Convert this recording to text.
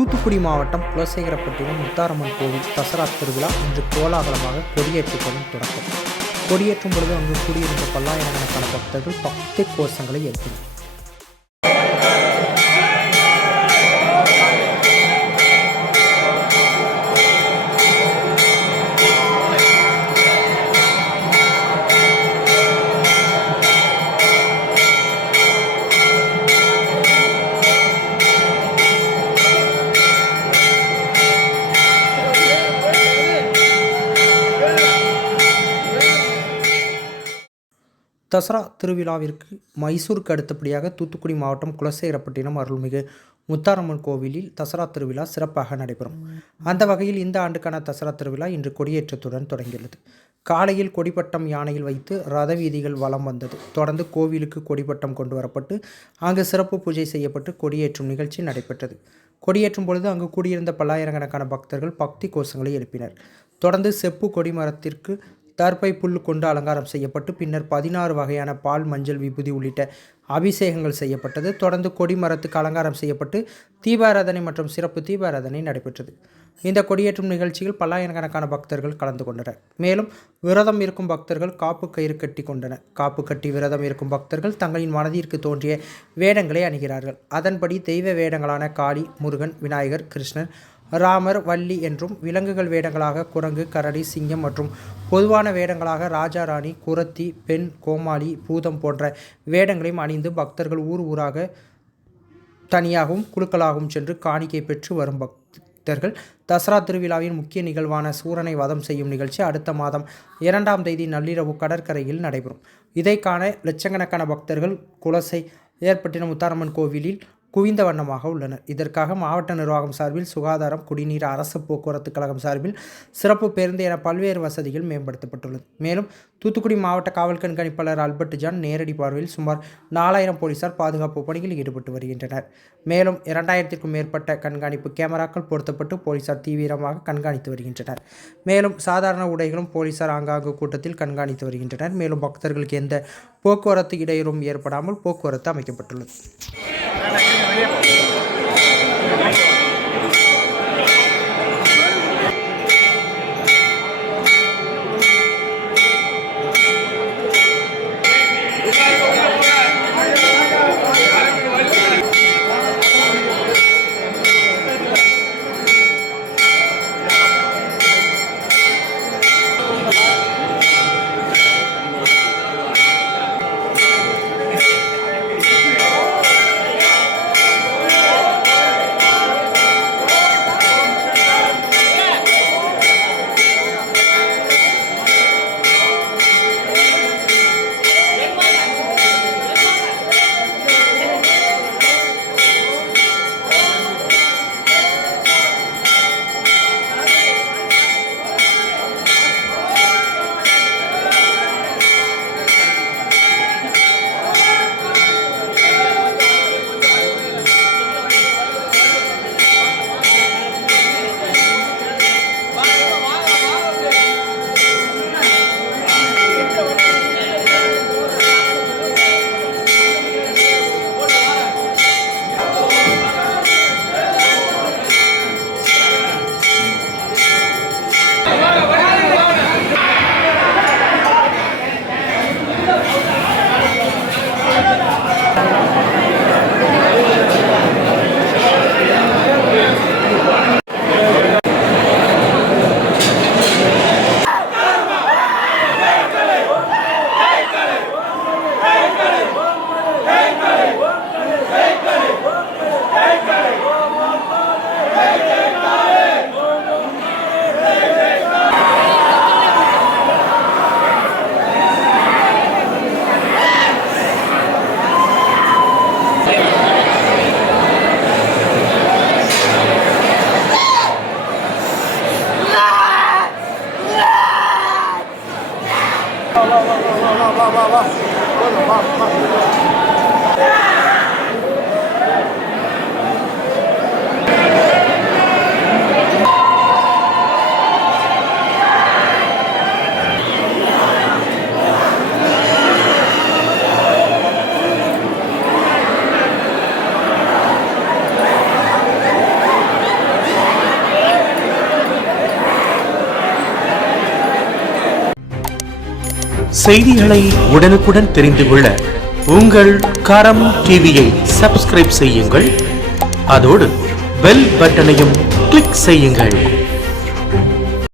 தூத்துக்குடி மாவட்டம் குலசேகரப்பட்டினம் முத்தாரம்மன் கோவில் தசரா திருவிழா இன்று கோலாகலமாக கொடியேற்றத்துடன் தொடக்கம். கொடியேற்றும் பொழுது அங்கு கூடியிருந்த பல்லாயிரக்கணக்கான பக்தர்கள் பக்தி கோஷங்களை எழுப்பினர். தசரா திருவிழாவிற்கு மைசூருக்கு அடுத்தபடியாக தூத்துக்குடி மாவட்டம் குலசேகரப்பட்டினம் அருள்மிகு முத்தாரம்மன் கோவிலில் தசரா திருவிழா சிறப்பாக நடைபெறும். அந்த வகையில் இந்த ஆண்டுக்கான தசரா திருவிழா இன்று கொடியேற்றத்துடன் தொடங்கியுள்ளது. காலையில் கொடிப்பட்டம் யானையில் வைத்து ரத வீதிகள் வலம் வந்தது. தொடர்ந்து கோவிலுக்கு கொடிப்பட்டம் கொண்டு வரப்பட்டு அங்கு சிறப்பு பூஜை செய்யப்பட்டு கொடியேற்றும் நிகழ்ச்சி நடைபெற்றது. கொடியேற்றும் பொழுது அங்கு கூடியிருந்த பல்லாயிரக்கணக்கான பக்தர்கள் பக்தி கோஷங்களை எழுப்பினர். தொடர்ந்து செப்பு கொடிமரத்திற்கு தர்பை புல் கொண்டு அலங்காரம் செய்யப்பட்டு பின்னர் 16 வகையான பால், மஞ்சள், விபூதி உள்ளிட்ட அபிஷேகங்கள் செய்யப்பட்டது. தொடர்ந்து கொடிமரத்துக்கு அலங்காரம் செய்யப்பட்டு தீபாராதனை மற்றும் சிறப்பு தீபாராதனை நடைபெற்றது. இந்த கொடியேற்றும் நிகழ்ச்சியில் பல்லாயிரக்கணக்கான பக்தர்கள் கலந்து கொண்டனர். மேலும் விரதம் இருக்கும் பக்தர்கள் காப்பு கயிறு கட்டி கொண்டனர். காப்பு கட்டி விரதம் இருக்கும் பக்தர்கள் தங்களின் மனதிற்கு தோன்றிய வேடங்களை அணிகிறார்கள். அதன்படி தெய்வ வேடங்களான காளி, முருகன், விநாயகர், கிருஷ்ணர், ராமர், வள்ளி என்றும் விலங்குகள் வேடங்களாக குரங்கு, கரடி, சிங்கம் மற்றும் பொதுவான வேடங்களாக ராஜா, ராணி, குறத்தி, பெண், கோமாளி, பூதம் போன்ற வேடங்களையும் அணிந்து பக்தர்கள் ஊராக தனியாகவும் குழுக்களாகவும் சென்று காணிக்கை பெற்று வரும் பக்தர்கள் தசரா திருவிழாவின் முக்கிய நிகழ்வான சூரனை வதம் செய்யும் நிகழ்ச்சி அடுத்த மாதம் 2ஆம் தேதி நள்ளிரவு கடற்கரையில் நடைபெறும். இதை காண லட்சக்கணக்கான பக்தர்கள் குலசேகரப்பட்டினம் முத்தாரம்மன் கோவிலில் குவிந்த வண்ணமாக உள்ளனர். இதற்காக மாவட்ட நிர்வாகம் சார்பில் சுகாதாரம், குடிநீர், அரசு போக்குவரத்து கழகம் சார்பில் சிறப்பு பேருந்து என பல்வேறு வசதிகள் மேம்படுத்தப்பட்டுள்ளது. மேலும் தூத்துக்குடி மாவட்ட காவல் கண்காணிப்பாளர் ஆல்பர்ட் ஜான் நேரடி பார்வையில் சுமார் 4000 போலீசார் பாதுகாப்பு பணியில் ஈடுபட்டு வருகின்றனர். மேலும் 2000க்கும் மேற்பட்ட கண்காணிப்பு கேமராக்கள் பொருத்தப்பட்டு போலீசார் தீவிரமாக கண்காணித்து வருகின்றனர். மேலும் சாதாரண உடைகளும் போலீசார் ஆங்காங்கு கூட்டத்தில் கண்காணித்து வருகின்றனர். மேலும் பக்தர்களுக்கு எந்த போக்குவரத்து இடையூறும் ஏற்படாமல் போக்குவரத்து அமைக்கப்பட்டுள்ளது. செய்திகளை உடனுக்குடன் தெரிந்து கொள்ள உங்கள் கரம் டிவியை சப்ஸ்கிரைப் செய்யுங்கள். அதோடு பெல் பட்டனையும் கிளிக் செய்யுங்கள்.